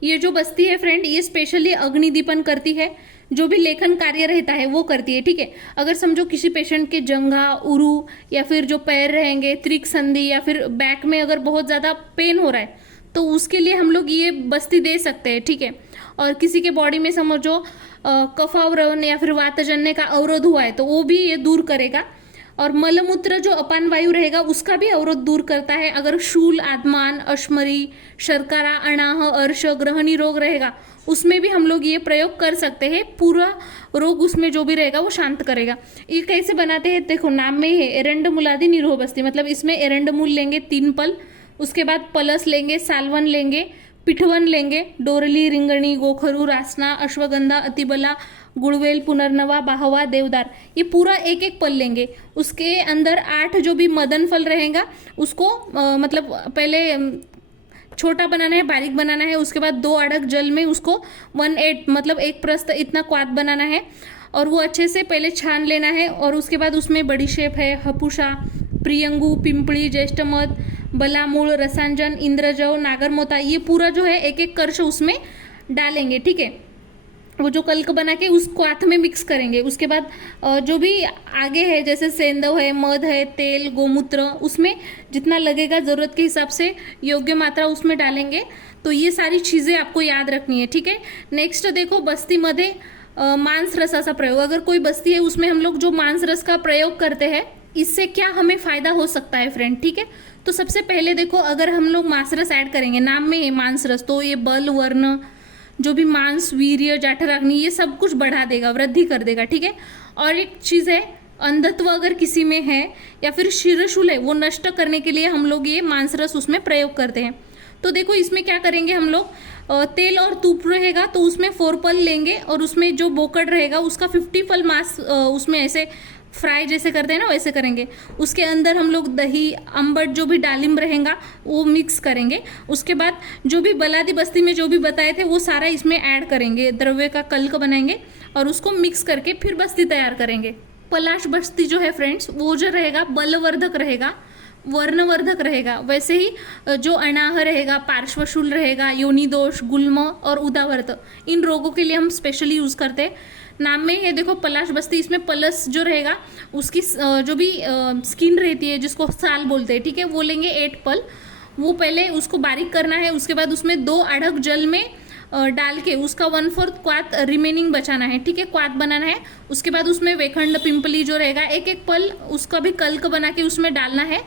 ये जो बस्ती है फ्रेंड ये स्पेशली अग्निदीपन करती है, जो भी लेखन कार्य रहता है वो करती है, ठीक है। अगर समझो किसी पेशेंट के जंघा, उरु या फिर जो पैर रहेंगे त्रिक संधि या फिर बैक में अगर बहुत ज़्यादा पेन हो रहा है तो उसके लिए हम लोग ये बस्ती दे सकते हैं, ठीक है। और किसी के बॉडी में समझो कफावरण या फिर वातजन्य का अवरोध हुआ है तो वो भी ये दूर करेगा। और मलमूत्र जो अपान वायु रहेगा उसका भी अवरोध दूर करता है। अगर शूल, आत्मान, अश्मरी, शर्करा, अनाह, अर्श, ग्रहणी रोग रहेगा उसमें भी हम लोग ये प्रयोग कर सकते हैं। पूरा रोग उसमें जो भी रहेगा वो शांत करेगा। ये कैसे बनाते हैं देखो, नाम में ही है एरंड मुलादी निरोह बस्ती, मतलब इसमें एरंड मूल लेंगे 3 पल, उसके बाद पलस लेंगे, सालवन लेंगे, पिठवन लेंगे, डोरली, रिंगणी, गोखरू, रासना, अश्वगंधा, अतिबला, गुड़वेल, पुनर्नवा, बाहवा, देवदार, ये पूरा एक एक पल लेंगे। उसके अंदर 8 जो भी मदन फल रहेगा उसको मतलब पहले छोटा बनाना है, बारीक बनाना है। उसके बाद 2 अड़क जल में उसको 1/8 मतलब एक प्रस्त इतना क्वाथ बनाना है और वो अच्छे से पहले छान लेना है। और उसके बाद उसमें बड़ी शेप है, हपुषा, प्रियंगू, पिंपली, ज्येष्ठमध, बलामूल, रसांजन, इंद्रजव, नागरमोथा, ये पूरा जो है एक एक कर्ष उसमें डालेंगे, ठीक है। वो जो कल्क बना के उस क्वाथ में मिक्स करेंगे। उसके बाद जो भी आगे है जैसे सेंधव है, मध है, तेल, गोमूत्र, उसमें जितना लगेगा ज़रूरत के हिसाब से योग्य मात्रा उसमें डालेंगे। तो ये सारी चीज़ें आपको याद रखनी है, ठीक है। नेक्स्ट देखो बस्तीमध्ये मांस रसाचा प्रयोग। अगर कोई बस्ती है उसमें हम लोग जो मांस रस का प्रयोग करते हैं इससे क्या हमें फायदा हो सकता है फ्रेंड, ठीक है। तो सबसे पहले देखो अगर हम लोग मांस रस ऐड करेंगे, नाम में है मांस रस, तो ये बल, वर्ण, जो भी मांस, वीर्य, जाठराग्नि ये सब कुछ बढ़ा देगा, वृद्धि कर देगा, ठीक है। और एक चीज़ है अंधत्व अगर किसी में है या फिर शिरशूल है वो नष्ट करने के लिए हम लोग ये मांस रस उसमें प्रयोग करते हैं। तो देखो इसमें क्या करेंगे हम लोग, तेल और तूप रहेगा तो उसमें 4 पल लेंगे और उसमें जो बोकड़ रहेगा उसका 50 पल मांस उसमें ऐसे फ्राई जैसे करते हैं ना वैसे करेंगे। उसके अंदर हम लोग दही, अम्बट, जो भी डालिम रहेगा वो मिक्स करेंगे। उसके बाद जो भी बलादी बस्ती में जो भी बताए थे वो सारा इसमें ऐड करेंगे, द्रव्य का कल्क बनाएंगे और उसको मिक्स करके फिर बस्ती तैयार करेंगे। पलाश बस्ती जो है फ्रेंड्स वो जो रहेगा बलवर्धक रहेगा, वर्णवर्धक रहेगा। वैसे ही जो अनाह रहेगा, पार्श्वशूल रहेगा, योनि दोष, गुल्म और उदावर्त, इन रोगों के लिए हम स्पेशली यूज़ करते हैं। नाम में है देखो पलाश बस्ती, इसमें पलस जो रहेगा उसकी जो भी स्किन रहती है जिसको साल बोलते हैं, ठीक है, वो लेंगे 8 पल। वो पहले उसको बारीक करना है। उसके बाद उसमें 2 अड़क जल में डाल के उसका 1/4 क्वाथ रिमेनिंग बचाना है, ठीक है, क्वाथ बनाना है। उसके बाद उसमें वेखंड, पिंपली जो रहेगा एक एक पल उसका भी कल्क बना के उसमें डालना है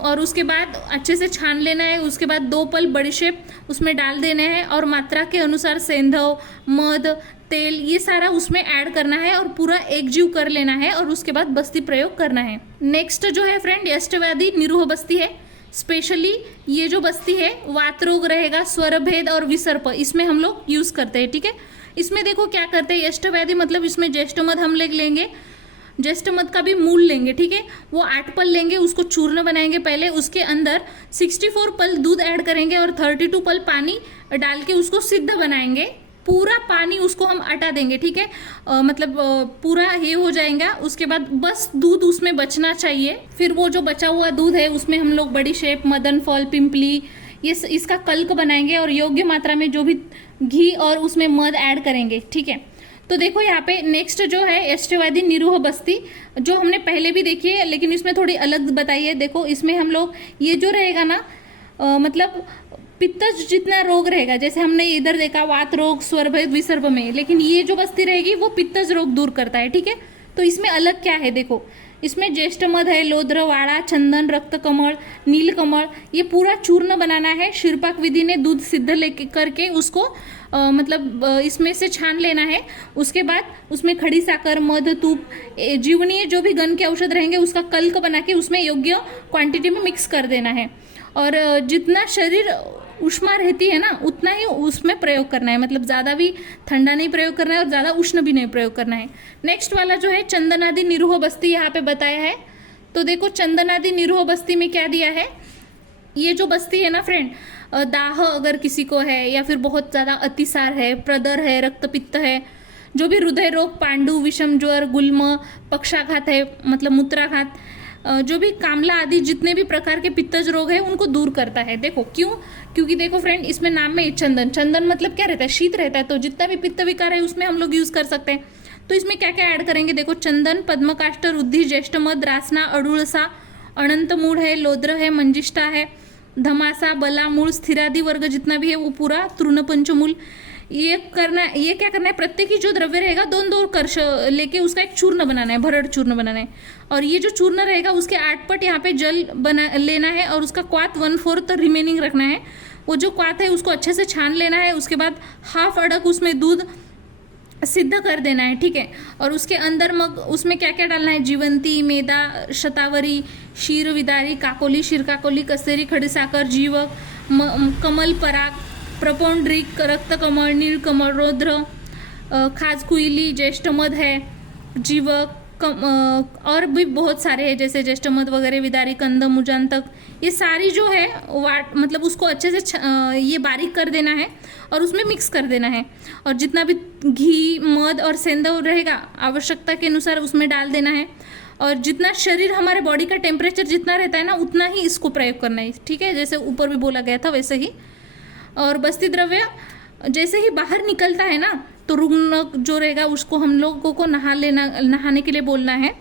और उसके बाद अच्छे से छान लेना है। उसके बाद 2 पल बड़ीशेप उसमें डाल देने हैं और मात्रा के अनुसार सेंधव, मध, तेल ये सारा उसमें ऐड करना है और पूरा एकजीव कर लेना है और उसके बाद बस्ती प्रयोग करना है। नेक्स्ट जो है फ्रेंड यष्टव्याधि निरोह बस्ती है। स्पेशली ये जो बस्ती है वात रोग रहेगा, स्वरभेद और विसर्प, इसमें हम लोग यूज़ करते हैं, ठीक है। इसमें देखो क्या करते हैं, यष्टव्याधि मतलब इसमें ज्येष्ठमध हम लेंगे, ज्येष्ठमध का भी मूल लेंगे, ठीक है। वो 8 पल लेंगे, उसको चूर्ण बनाएंगे पहले। उसके अंदर 64 पल दूध ऐड करेंगे और 32 पल पानी डाल के उसको सिद्ध बनाएंगे। पूरा पानी उसको हम हटा देंगे, ठीक है, मतलब पूरा ये हो जाएगा। उसके बाद बस दूध उसमें बचना चाहिए। फिर वो जो बचा हुआ दूध है उसमें हम लोग बड़ी शेप, मदन फल, पिंपली ये इसका कल्क बनाएंगे और योग्य मात्रा में जो भी घी और उसमें मध ऐड करेंगे, ठीक है। तो देखो यहाँ पे नेक्स्ट जो है यष्टव्याधि निरोह बस्ती जो हमने पहले भी देखी है लेकिन इसमें थोड़ी अलग बताई है। देखो इसमें हम लोग ये जो रहेगा ना मतलब पित्तज जितना रोग रहेगा, जैसे हमने इधर देखा वात रोग, स्वरभेद, विसर्प में, लेकिन ये जो बस्ती रहेगी वो पित्तज रोग दूर करता है, ठीक है। तो इसमें अलग क्या है देखो, इसमें ज्येष्ठमध है, लोद्र, वाड़ा, चंदन, रक्तकमल, नीलकमल, ये पूरा चूर्ण बनाना है। शिरपाक विधि ने दूध सिद्ध ले करके उसको मतलब इसमें से छान लेना है। उसके बाद उसमें खड़ी साकर, मध, तूप, जीवनीय जो भी गन के औषध रहेंगे उसका कल्क बना के उसमें योग्य क्वांटिटी में मिक्स कर देना है। और जितना शरीर ऊष्मा रहती है ना उतना ही उसमें प्रयोग करना है, मतलब ज़्यादा भी ठंडा नहीं प्रयोग करना है और ज़्यादा उष्ण भी नहीं प्रयोग करना है। नेक्स्ट वाला जो है चंदनादि निरूह बस्ती यहाँ पे बताया है। तो देखो चंदनादि निरूह बस्ती में क्या दिया है, ये जो बस्ती है ना फ्रेंड, दाह अगर किसी को है या फिर बहुत ज़्यादा अतिसार है, प्रदर है, रक्तपित्त है, जो भी हृदय रोग, पांडु, विषम ज्वर, गुल्म, पक्षाघात है मतलब मूत्राघात, जो भी कामला आदि जितने भी प्रकार के पित्तज रोग है उनको दूर करता है। देखो क्यों, क्योंकि देखो फ्रेंड इसमें नाम में चंदन, चंदन मतलब क्या रहता है, शीत रहता है, तो जितना भी पित्त विकार है उसमें हम लोग यूज कर सकते हैं। तो इसमें क्या क्या ऐड करेंगे, देखो चंदन, पद्मकाष्ठ, रुद्धि, ज्येष्ठ मध, रासना, अड़ुलसा, अनंत मूल है, लोद्र है, मंजिष्ठा है, धमासा, बला, मूल, स्थिरादि वर्ग जितना भी है वो पूरा, तृण पंचमूल, ये करना, ये क्या करना है, प्रत्येक ही जो द्रव्य रहेगा दोन दो कर्ष लेके उसका एक चूर्ण बनाना है, भरड़ चूर्ण बनाना है। और ये जो चूर्ण रहेगा उसके 8 पट यहाँ पे जल बना लेना है और उसका क्वाथ 1/4 रिमेनिंग रखना है। वो जो क्वाथ है उसको अच्छे से छान लेना है, उसके बाद हाफ अड़क उसमें दूध सिद्ध कर देना है, ठीक है। और उसके अंदर मग उसमें क्या क्या डालना है, जीवंती, मेदा, शतावरी, शीर विदारी, काकोली, शिरकाकोली, कसेरी, खड़ीसाकर, जीवक, कमल पराग, प्रपोंड्रिक, रक्त कमल, नीलकमल, रौद्र, खाज कुइली, ज्येष्ठ मध है, जीवक, और भी बहुत सारे हैं जैसे ज्येष्ठ मध वगैरह, विदारी, कंद, मुजांतक, ये सारी जो है वाट मतलब उसको अच्छे से ये बारीक कर देना है और उसमें मिक्स कर देना है। और जितना भी घी, मध और सेंधव रहेगा आवश्यकता के अनुसार उसमें डाल देना है। और जितना शरीर हमारे बॉडी का टेम्परेचर जितना रहता है ना उतना ही इसको प्रयोग करना है, ठीक है, जैसे ऊपर भी बोला गया था वैसे ही। और बस्ती द्रव्य जैसे ही बाहर निकलता है ना तो रुग्ण जो रहेगा उसको हम लोगों को नहाने के लिए बोलना है।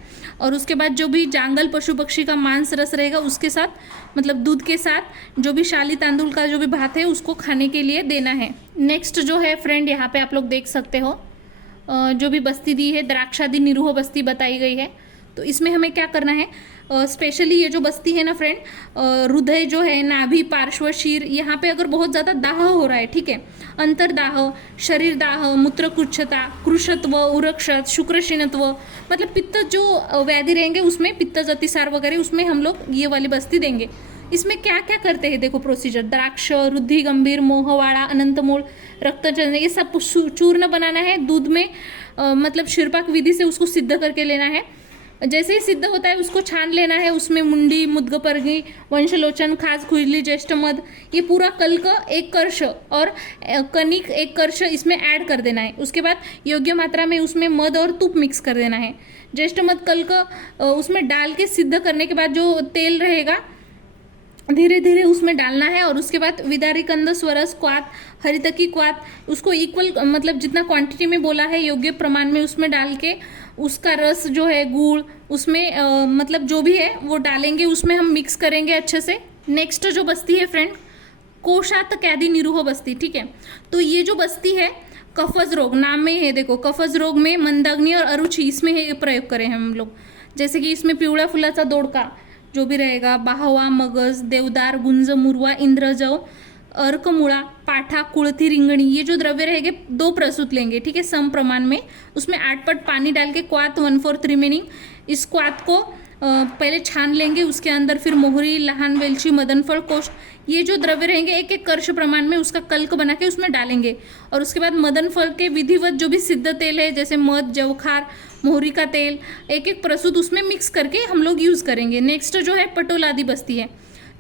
और उसके बाद जो भी जांगल पशु पक्षी का मांस रस रहेगा उसके साथ मतलब दूध के साथ जो भी शाली तांदुल का जो भी भात है उसको खाने के लिए देना है। नेक्स्ट जो है फ्रेंड यहाँ पे आप लोग देख सकते हो जो भी बस्ती दी है द्राक्षादि निरूह बस्ती बताई गई है। तो इसमें हमें क्या करना है, स्पेशली ये जो बस्ती है ना फ्रेंड, हृदय जो है, नाभि, पार्श्व, शीर, यहाँ पे अगर बहुत ज़्यादा दाह हो रहा है, ठीक है, अंतरदाह, शरीर दाह, मूत्रकुच्छता, कृशत्व, उरक्षत, शुक्रशीनत्व, मतलब पित्त जो व्याधि रहेंगे उसमें पित्तज अतिसार वगैरह उसमें हम लोग ये वाली बस्ती देंगे। इसमें क्या क्या करते हैं देखो प्रोसीजर, द्राक्ष, रुद्धि गंभीर, मोहवाड़ा, अनंतमूल, रक्तचंद, ये सब चूर्ण बनाना है दूध में, मतलब शिरपाक विधि से उसको सिद्ध करके लेना है। जैसे ही सिद्ध होता है उसको छान लेना है, उसमें मुंडी, मुद्गपर्गी, वंशलोचन, खास, खुजली, ज्येष्ठ मध, ये पूरा कल्क 1 कर्ष और कनिक 1 कर्ष इसमें ऐड कर देना है। उसके बाद योग्य मात्रा में उसमें मध और तुप मिक्स कर देना है। ज्येष्ठ मध कल्क उसमें डाल के सिद्ध करने के बाद जो तेल रहेगा धीरे धीरे उसमें डालना है। और उसके बाद विदारी, कंद, स्वरस, क्वाथ, हरितकी, क्वाथ उसको इक्वल मतलब जितना क्वांटिटी में बोला है योग्य प्रमाण में उसमें डाल के उसका रस जो है गुड़ उसमें मतलब जो भी है वो डालेंगे, उसमें हम मिक्स करेंगे अच्छे से। नेक्स्ट जो बस्ती है फ्रेंड कोशात कैदी निरूह बस्ती, ठीक है। तो ये जो बस्ती है कफज रोग नाम में है, देखो कफज रोग में मंदाग्नि और अरुचि इसमें है प्रयोग करें हम लोग। जैसे कि इसमें पिवळ्या फुलाचा दोडका जो भी रहेगा, बाहवा, मगज, देवदार, गुंज, मुरवा, इंद्रजव, अर्कमुड़ा, पाठा, कुळथी, रिंगणी, ये जो द्रव्य रहेंगे 2 प्रसूत लेंगे, ठीक है, सम प्रमाण में। उसमें 8 पट पानी डाल के क्वाथ 1/4 रिमेनिंग, इस क्वाथ को पहले छान लेंगे। उसके अंदर फिर मोहरी, लहान वेलची, मदनफल, कोष्ठ, ये जो द्रव्य रहेंगे 1-1 कर्ष प्रमाण में उसका कल्क बना के उसमें डालेंगे। और उसके बाद मदनफल के विधिवत जो भी सिद्ध तेल है जैसे मध, जवखार, मोहरी का तेल 1-1 प्रसूत उसमें मिक्स करके हम लोग यूज़ करेंगे। नेक्स्ट जो है पटोलादि बस्ती है,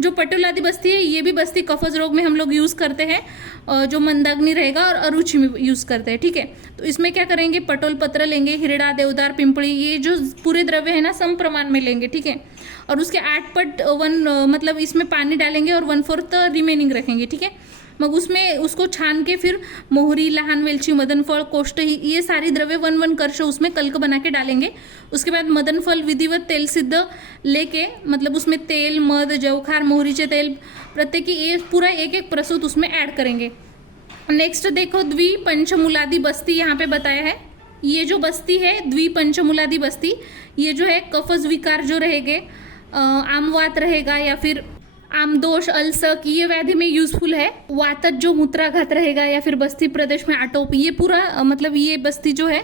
जो पटोलादि बस्ती है ये भी बस्ती कफज रोग में हम लोग यूज़ करते हैं, जो मंदाग्नि रहेगा और अरुचि में यूज़ करते हैं, ठीक है। तो इसमें क्या करेंगे, पटोल पत्र लेंगे, हिरड़ा, देवदार, पिंपड़ी, ये जो पूरे द्रव्य है ना सम प्रमाण में लेंगे, ठीक है। और उसके 8 पट मतलब इसमें पानी डालेंगे और 1/4 रिमेनिंग रखेंगे, ठीक है। मग उसमें उसको छान के फिर मोहरी, लहान वेलची, मदनफल, कोष्ठ, ये सारी द्रव्य 1-1 कर्ष उसमें कल्क बना के डालेंगे। उसके बाद मदनफल विधिवत तेल सिद्ध लेके मतलब उसमें तेल, मध, जवखार, मोहरीचे तेल प्रत्येक ये पूरा 1-1 प्रसूत उसमें ऐड करेंगे। नेक्स्ट देखो द्विपंचमूलादि बस्ती यहाँ पे बताया है। ये जो बस्ती है द्विपंचमूलादि बस्ती, ये जो है कफज विकार जो रहेंगे, आमवात रहेगा या फिर आमदोष, अल्सक, ये व्याधि में यूजफुल है। वातज जो मूत्राघात रहेगा या फिर बस्ती प्रदेश में आटोप, ये पूरा मतलब ये बस्ती जो है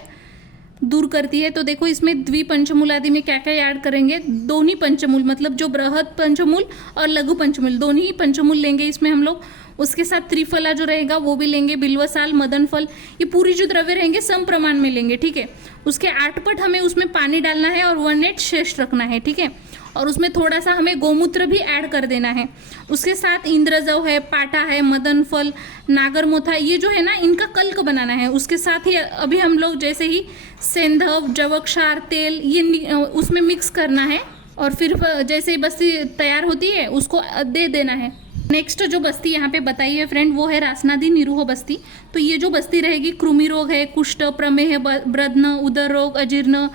दूर करती है। तो देखो इसमें द्विपंचमूल आदि में क्या क्या ऐड करेंगे, दोनों पंचमूल मतलब जो बृहद पंचमूल और लघु पंचमूल दोनों ही पंचमूल लेंगे इसमें हम लोग। उसके साथ त्रिफला जो रहेगा वो भी लेंगे, बिल्वसाल, मदन फल, ये पूरी जो द्रव्य रहेंगे सम प्रमाण में लेंगे, ठीक है। उसके 8 पट हमें उसमें पानी डालना है और 1/8 शेष रखना है, ठीक है। और उसमें थोड़ा सा हमें गोमूत्र भी ऐड कर देना है। उसके साथ इंद्रजव है, पाटा है, मदन फल, नागरमोथा, ये जो है ना इनका कल्क बनाना है। उसके साथ ही अभी हम लोग जैसे ही सेंधव, जवक्षार, तेल ये उसमें मिक्स करना है और फिर जैसे ही बस्ती तैयार होती है उसको दे देना है। नेक्स्ट जो बस्ती यहाँ पे बताई है फ्रेंड वो है रासनादी निरूह बस्ती। तो ये जो बस्ती रहेगी कृमि रोग है, कुष्ठ, प्रमेह, ब्रद्न, उदर रोग, अजीर्ण,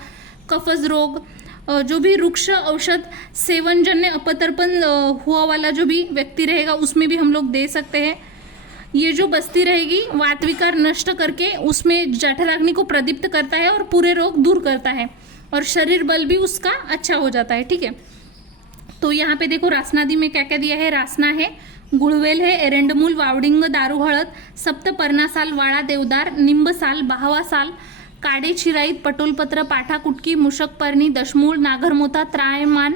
कफज रोग, जो भी वृक्ष औषध सेवनजन्य अपतर्पण हुआ वाला जो भी व्यक्ति रहेगा उसमें भी हम लोग दे सकते हैं। ये जो बस्ती रहेगी वात विकार नष्ट करके उसमें जठराग्नि को प्रदीप्त करता है और पूरे रोग दूर करता है और शरीर बल भी उसका अच्छा हो जाता है, ठीक है। तो यहाँ पे देखो रासनादी में क्या क्या दिया है। रासना है, गुळवेल है, एरंडमूल, वावडिंग, दारू हळद, सप्तपर्णासाल, वाळा देवदार, निंबसाल, बाहवासाल, काडे चिराईत, पटोलपत्र, पाठा कुटकी, मूषकपर्णी, दशमूल, नागरमोथा, त्रायमान,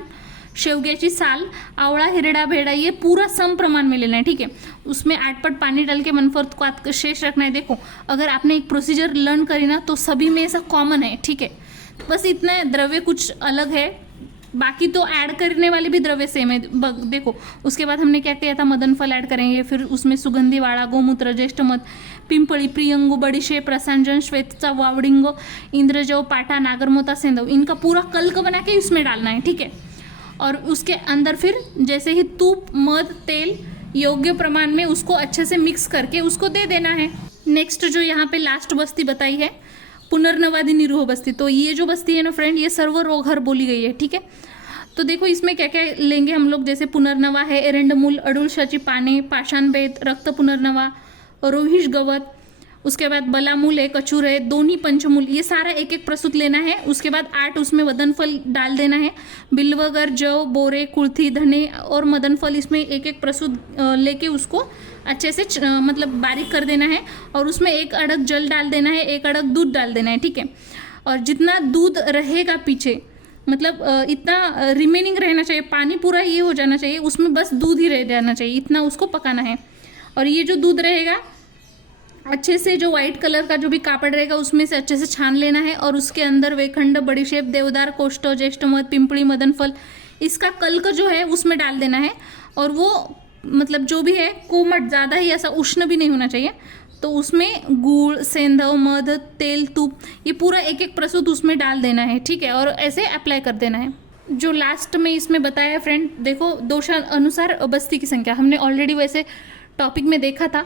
शेवग्याची साल, आवड़ा, हिरड़ा, भेड़ा, ये पूरा सम प्रमाण में लेना है, ठीक है। उसमें 8 पट पानी डाल के मनफर्त को शेष रखना है। देखो अगर आपने एक प्रोसीजर लर्न करी ना तो सभी में ऐसा कॉमन है, ठीक है। बस इतना द्रव्य कुछ अलग है, बाकी तो ऐड करने वाले भी द्रव्य सेम है। देखो उसके बाद हमने क्या किया था, मदन फल ऐड करेंगे, फिर उसमें सुगंधी वाड़ा, गोमूत्र, ज्येष्ठमध, पिंपली, प्रियंगु, बड़ीशेप, रसांजन, श्वेतचा, वावडिंग, इंद्रजव, पाटा, नागरमोथा, सेंधव, इनका पूरा कल्क बना के इसमें डालना है, ठीक है। और उसके अंदर फिर जैसे ही तूप, मध, तेल योग्य प्रमाण में उसको अच्छे से मिक्स करके उसको दे देना है। नेक्स्ट जो यहाँ पे लास्ट बस्ती बताई है पुनर्नवादी निरूह बस्ती। तो ये जो बस्ती है ना फ्रेंड ये सर्व रोगहर बोली गई है, ठीक है। तो देखो इसमें क्या क्या लेंगे हम लोग, जैसे पुनर्नवा है, एरंडमूल, अडुळशाची पाने, पाषाण बेत, रक्त पुनर्नवा, रोहिश गवत, उसके बाद बलामूल है, कचूर है, दोन्ही पंचमूल, ये सारा एक एक प्रसूत लेना है। उसके बाद 8 उसमें मदन फल डाल देना है। बिल्वगर, जव, बोरे, कुर्थी, धने और मदन फल इसमें एक एक प्रसूत लेके उसको अच्छे से मतलब बारीक कर देना है और उसमें 1 अड़क जल डाल देना है, 1 अड़क दूध डाल देना है, ठीक है। और जितना दूध रहेगा पीछे मतलब इतना रिमेनिंग रहना चाहिए, पानी पूरा ये हो जाना चाहिए, उसमें बस दूध ही रह जाना चाहिए, इतना उसको पकाना है। और ये जो दूध रहेगा अच्छे से जो व्हाइट कलर का जो भी कापड़ रहेगा उसमें से अच्छे से छान लेना है और उसके अंदर वेखंड, बड़ीशेप, देवदार, कोष्ठ, ज्येष्ठमध, पिंपली, मदन फल, इसका कल्क जो है उसमें डाल देना है। और वो मतलब जो भी है कोमट, ज़्यादा ही ऐसा उष्ण भी नहीं होना चाहिए। तो उसमें गुड़, सेंधव, मध, तेल, तुप, ये पूरा एक एक प्रसूत उसमें डाल देना है, ठीक है। और ऐसे अप्लाई कर देना है। जो लास्ट में इसमें बताया है फ्रेंड, देखो दोषानुसार बस्ती की संख्या हमने ऑलरेडी वैसे टॉपिक में देखा था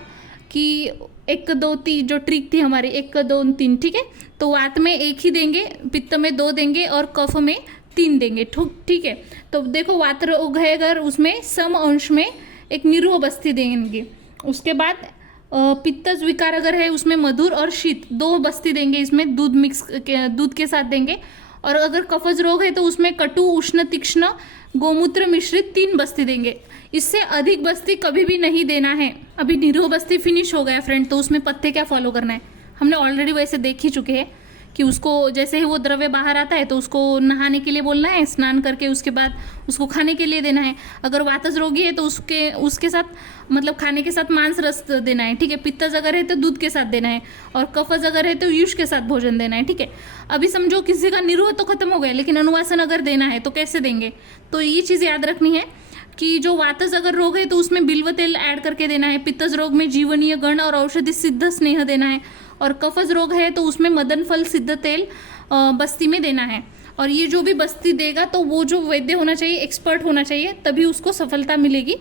कि 1, 2, 3 जो ट्रिक थी हमारी 1, 2, 3, ठीक है। तो वात में 1 ही देंगे, पित्त में 2 देंगे और कफ में 3 देंगे, ठीक है। तो देखो वात रोग है अगर उसमें सम अंश में एक निरूह बस्ती देंगे। उसके बाद पित्तज विकार अगर है उसमें मधुर और शीत 2 बस्ती देंगे, इसमें दूध के साथ देंगे। और अगर कफज रोग है तो उसमें कटु, उष्ण, तीक्ष्ण, गोमूत्र मिश्रित 3 बस्ती देंगे। इससे अधिक बस्ती कभी भी नहीं देना है। अभी निरूह बस्ती फिनिश हो गया फ्रेंड, तो उसमें पत्ते क्या फॉलो करना है हमने ऑलरेडी वैसे देख ही चुके हैं कि उसको जैसे ही वो द्रव्य बाहर आता है तो उसको नहाने के लिए बोलना है, स्नान करके उसके बाद उसको खाने के लिए देना है। अगर वातज रोगी है तो उसके साथ मतलब खाने के साथ मांस रस देना है, ठीक है। पित्तज अगर है तो दूध के साथ देना है और कफज अगर है तो युष के साथ भोजन देना है, ठीक है। अभी समझो किसी का निरूह तो खत्म हो गया लेकिन अनुवासन अगर देना है तो कैसे देंगे, तो ये चीज़ याद रखनी है कि जो वातज अगर रोग है तो उसमें बिल्व तेल ऐड करके देना है। पित्तज रोग में जीवनीय गण और औषधि सिद्ध स्नेह देना है। और कफज रोग है तो उसमें मदन फल सिद्ध तेल बस्ती में देना है। और ये जो भी बस्ती देगा तो वो जो वैद्य होना चाहिए, एक्सपर्ट होना चाहिए, तभी उसको सफलता मिलेगी।